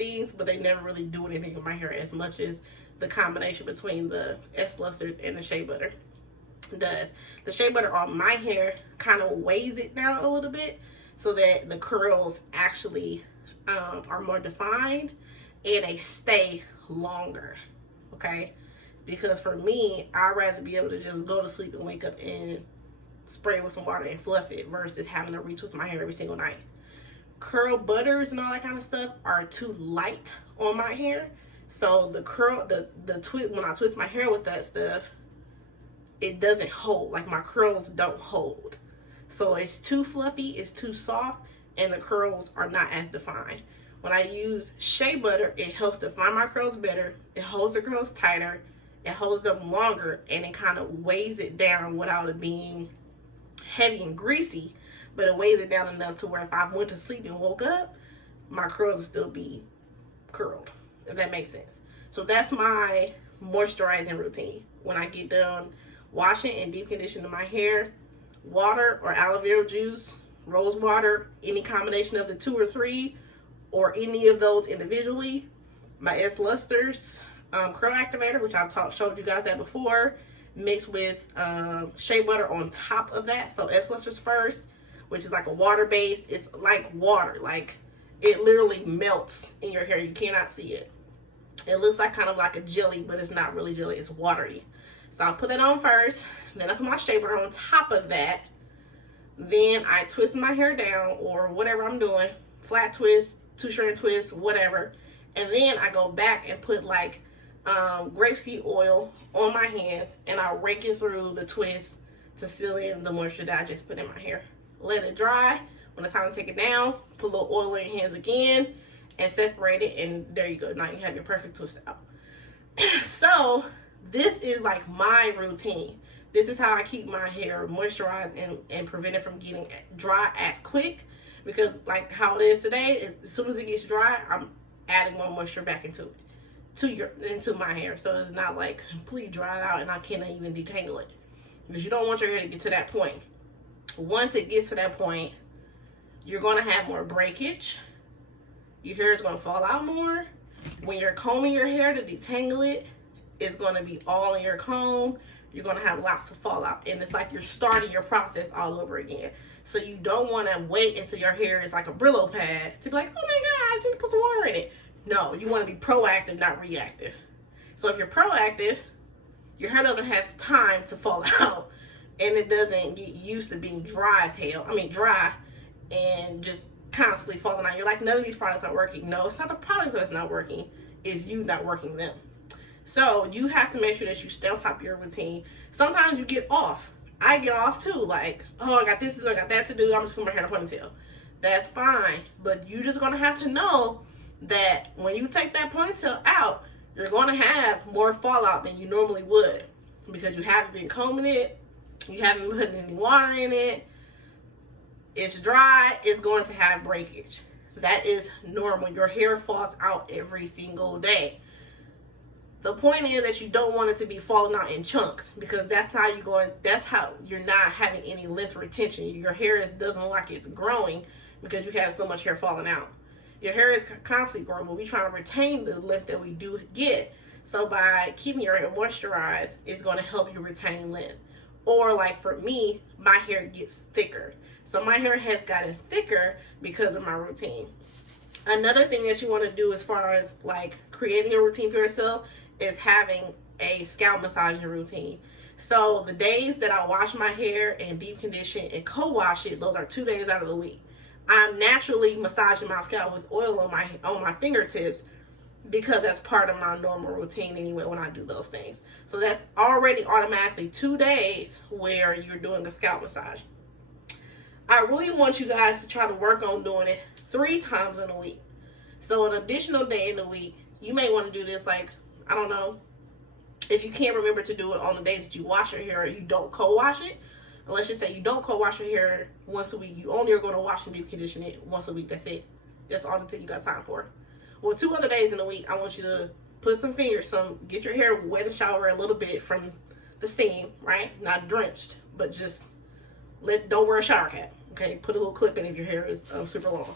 things, but they never really do anything with my hair as much as the combination between the S-Lusters and the Shea Butter does. The Shea Butter on my hair kind of weighs it down a little bit so that the curls actually are more defined and they stay longer, okay? Because for me, I'd rather be able to just go to sleep and wake up and spray it with some water and fluff it versus having to retwist my hair every single night. Curl butters and all that kind of stuff are too light on my hair. So the curl, when I twist my hair with that stuff, it doesn't hold. Like my curls don't hold. So it's too fluffy, it's too soft, and the curls are not as defined. When I use Shea Butter, it helps define my curls better. It holds the curls tighter. It holds them longer, and it kind of weighs it down without it being heavy and greasy. But it weighs it down enough to where if I went to sleep and woke up, my curls would still be curled, if that makes sense. So that's my moisturizing routine. When I get done washing and deep conditioning my hair, water or aloe vera juice, rose water, any combination of the 2 or 3, or any of those individually, my S-Lusters curl activator, which I've showed you guys that before, mixed with Shea Butter on top of that. So S-Lusters first, which is like a water base. It's like water, like it literally melts in your hair. You cannot see it. It looks like kind of like a jelly, but it's not really jelly, it's watery. So I'll put that on first, then I put my Shea Butter on top of that. Then I twist my hair down or whatever I'm doing, flat twist, 2-strand twist, whatever. And then I go back and put like grapeseed oil on my hands, and I rake it through the twist to seal in the moisture that I just put in my hair. Let it dry. When it's time to take it down, put a little oil in your hands again and separate it, and there you go. Now you have your perfect twist out. So this is like my routine. This is how I keep my hair moisturized and prevent it from getting dry as quick, because like how it is today, is as soon as it gets dry, I'm adding more moisture back into my hair, so it's not like completely dried out and I can't even detangle it, because you don't want your hair to get to that point. Once it gets to that point, you're going to have more breakage. Your hair is going to fall out more. When you're combing your hair to detangle it, it's going to be all in your comb. You're going to have lots of fallout, and it's like you're starting your process all over again. So you don't want to wait until your hair is like a Brillo pad to be like, oh my God, I need to put some water in it. No, you want to be proactive, not reactive. So if you're proactive, your hair doesn't have time to fall out, and it doesn't get used to being dry as hell. I mean, dry and just constantly falling out. You're like, none of these products are working. No, it's not the products that's not working. It's you not working them. So you have to make sure that you stay on top of your routine. Sometimes you get off. I get off too. Like, oh, I got this to do, I got that to do. I'm just putting my hair in a ponytail. That's fine. But you're just going to have to know that when you take that ponytail out, you're going to have more fallout than you normally would, because you haven't been combing it. You haven't been putting any water in it. It's dry. It's going to have breakage. That is normal. Your hair falls out every single day. The point is that you don't want it to be falling out in chunks, because that's how you're not having any length retention. Your hair doesn't look like it's growing because you have so much hair falling out. Your hair is constantly growing, but we're trying to retain the length that we do get. So by keeping your hair moisturized, it's going to help you retain length. Or like for me, my hair gets thicker. So my hair has gotten thicker because of my routine. Another thing that you want to do as far as like creating a routine for yourself is having a scalp massaging routine. So the days that I wash my hair and deep condition and co-wash it, those are 2 days out of the week. I'm naturally massaging my scalp with oil on my fingertips, because that's part of my normal routine anyway when I do those things. So that's already automatically 2 days where you're doing a scalp massage. I really want you guys to try to work on doing it 3 times in a week. So an additional day in the week, you may want to do this like, I don't know, if you can't remember to do it on the days that you wash your hair or you don't co-wash it. And let's just say you don't co-wash your hair once a week. You only are going to wash and deep condition it once a week. That's it. That's all the thing you got time for. Well, 2 other days in the week, I want you to put some fingers, get your hair wet and shower a little bit from the steam, right? Not drenched, but just don't wear a shower cap, okay? Put a little clip in if your hair is super long.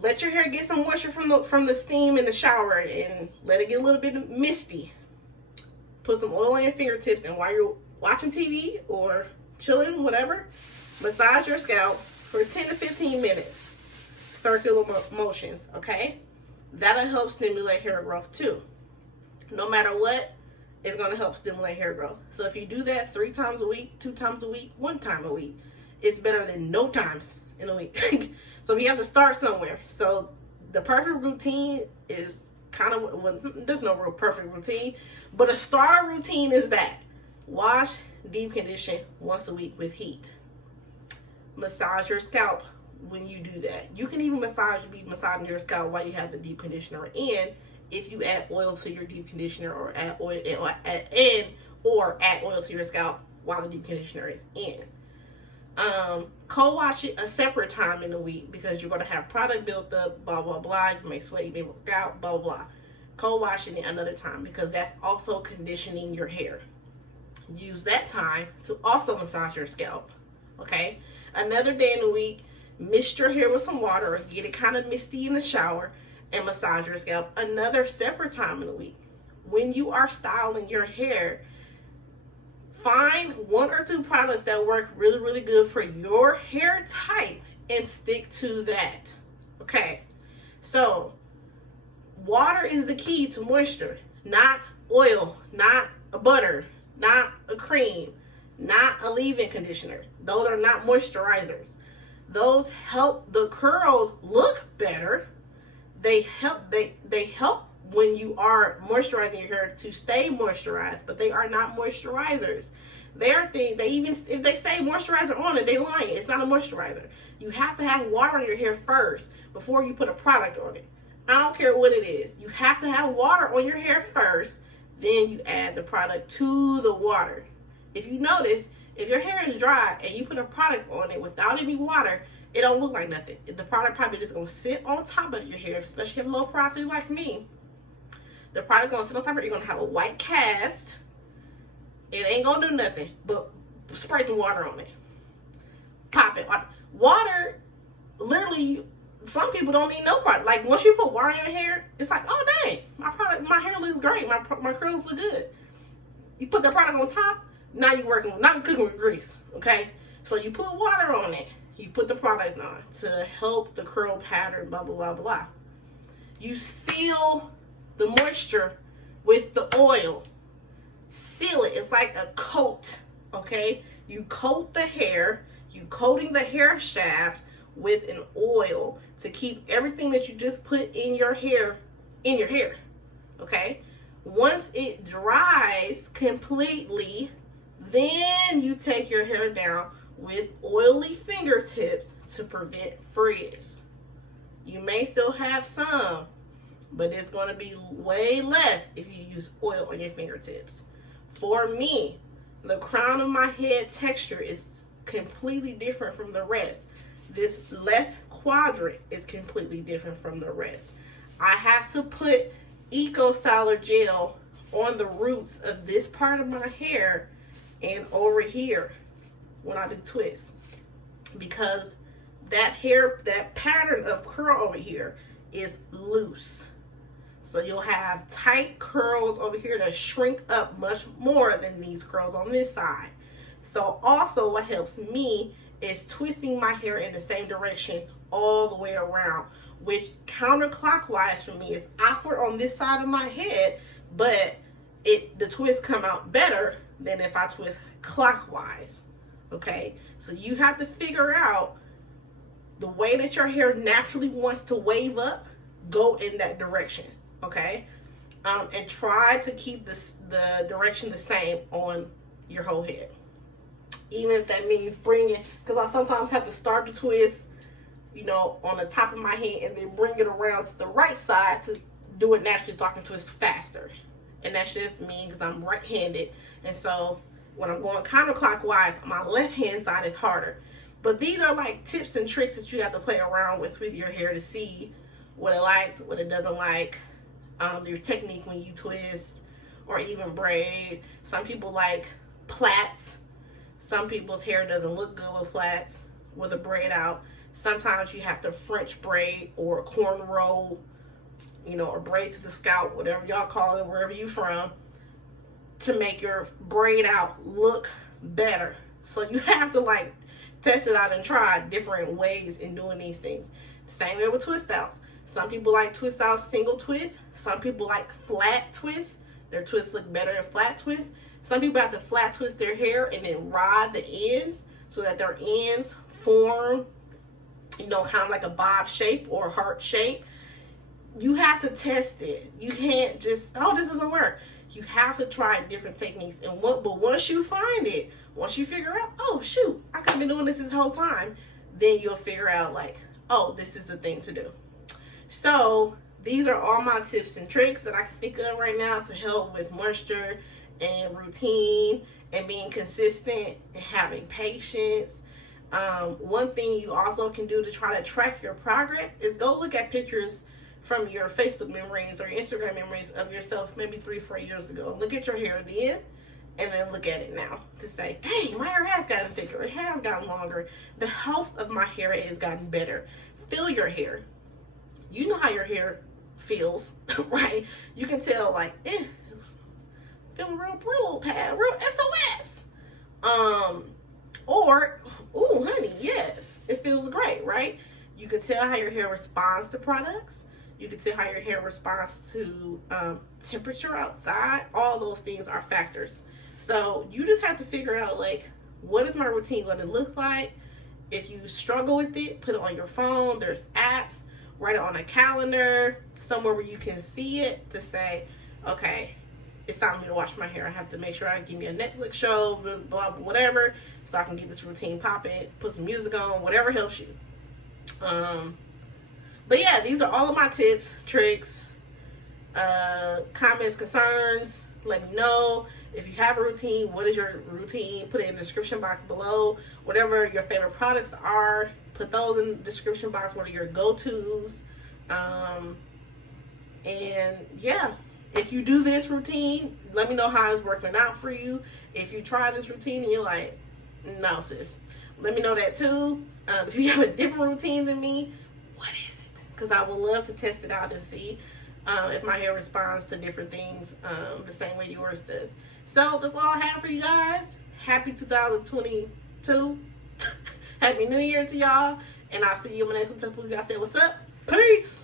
let your hair get some moisture from the steam in the shower and let it get a little bit misty. Put some oil on your fingertips, and while you're watching TV or chilling, whatever, massage your scalp for 10 to 15 minutes. Circular motions, okay? That'll help stimulate hair growth too. No matter what, it's going to help stimulate hair growth. So if you do that 3 times a week, 2 times a week, 1 time a week, it's better than no times in a week. So we have to start somewhere. So the perfect routine is kind of, well, there's no real perfect routine, but a starter routine is that. Wash, deep condition once a week with heat. Massage your scalp when you do that. You can even be massaging your scalp while you have the deep conditioner in, if you add oil to your deep conditioner, or add oil to your scalp while the deep conditioner is in. Co-wash it a separate time in the week, because you're going to have product built up, blah blah blah. You may sweat, you may work out, blah blah blah. Co-washing it another time, because that's also conditioning your hair. Use that time to also massage your scalp. Okay, another day in the week, mist your hair with some water, or get it kind of misty in the shower, and massage your scalp another separate time in the week. When you are styling your hair, find 1 or 2 products that work really, really good for your hair type and stick to that. Okay, so water is the key to moisture, not oil, not a butter, not a cream, not a leave-in conditioner. Those are not moisturizers. Those help the curls look better. They help when you are moisturizing your hair to stay moisturized, but they are not moisturizers. If they say moisturizer on it, they lying. It's not a moisturizer. You have to have water on your hair first before you put a product on it. I don't care what it is. You have to have water on your hair first, then you add the product to the water. If you notice, if your hair is dry and you put a product on it without any water, it don't look like nothing. The product probably just gonna sit on top of your hair, especially if you have low porosity like me. The product's gonna sit on top of it. You're gonna have a white cast. It ain't gonna do nothing but spray some water on it. Pop it. Water, literally, some people don't need no product. Like, once you put water in your hair, it's like, oh dang, my hair looks great. My curls look good. You put the product on top, now you're not cooking with grease. Okay, so you put water on it. You put the product on to help the curl pattern, blah blah blah blah. You seal the moisture with the oil. Seal it. It's like a coat. Okay, you coat the hair. You coating the hair shaft with an oil to keep everything that you just put in your hair in your hair. Okay, once it dries completely, then you take your hair down with oily fingertips to prevent frizz. You may still have some, but it's going to be way less if you use oil on your fingertips. For me, the crown of my head texture is completely different from the rest. This left quadrant is completely different from the rest. I have to put Eco Styler gel on the roots of this part of my hair and over here when I do twists, because that pattern of curl over here is loose. So you'll have tight curls over here that shrink up much more than these curls on this side. So also what helps me is twisting my hair in the same direction all the way around, which counterclockwise for me is awkward on this side of my head, but the twists come out better than if I twist clockwise. Okay, so you have to figure out the way that your hair naturally wants to wave up, go in that direction. Okay, and try to keep the direction the same on your whole head, even if that means bringing, because I sometimes have to start the twist, you know, on the top of my head and then bring it around to the right side to do it naturally so I can twist faster. And that's just me because I'm right-handed, and so when I'm going counterclockwise, my left hand side is harder. But these are like tips and tricks that you have to play around with your hair to see what it likes, what it doesn't like, your technique when you twist or even braid. Some people like plaits. Some people's hair doesn't look good with plaits, with a braid out. Sometimes you have to French braid or cornrow, you know, or braid to the scalp, whatever y'all call it, wherever you from, to make your braid out look better. So you have to like test it out and try different ways in doing these things. Same way with twist outs. Some people like twist outs single twist. Some people like flat twists. Their twists look better in flat twists. Some people have to flat twist their hair and then rod the ends so that their ends form, you know, kind of like a bob shape or a heart shape. You have to test it. You can't just, oh, this doesn't work. You have to try different techniques. But once you find it, once you figure out, oh shoot, I could have been doing this whole time, then you'll figure out like, oh, this is the thing to do. So these are all my tips and tricks that I can think of right now to help with moisture and routine and being consistent and having patience. One thing you also can do to try to track your progress is go look at pictures from your Facebook memories or your Instagram memories of yourself maybe 3-4 years ago. Look at your hair then and then look at it now to say, dang, my hair has gotten thicker, it has gotten longer, the health of my hair has gotten better. Feel your hair. You know how your hair feels, right? You can tell like, it's feeling real pad, real SOS. Or, ooh, honey, yes, it feels great, right? You can tell how your hair responds to products. You can tell how your hair responds to temperature outside. All those things are factors. So you just have to figure out like, what is my routine going to look like? If you struggle with it, put it on your phone. There's apps. Write it on a calendar, somewhere where you can see it to say, okay, it's time for me to wash my hair. I have to make sure I give me a Netflix show, blah, blah, whatever, so I can get this routine popping, put some music on, whatever helps you. But yeah, these are all of my tips, tricks, comments, concerns. Let me know. If you have a routine, what is your routine? Put it in the description box below. Whatever your favorite products are, put those in the description box. What are your go-tos? And yeah, if you do this routine, let me know how it's working out for you. If you try this routine and you're like, no sis, let me know that too. If you have a different routine than me, what is it? Because I would love to test it out and see if my hair responds to different things the same way yours does. So that's all I have for you guys. Happy 2022. Happy New Year to y'all. And I'll see you in my next one. Tell people you guys say what's up. Peace.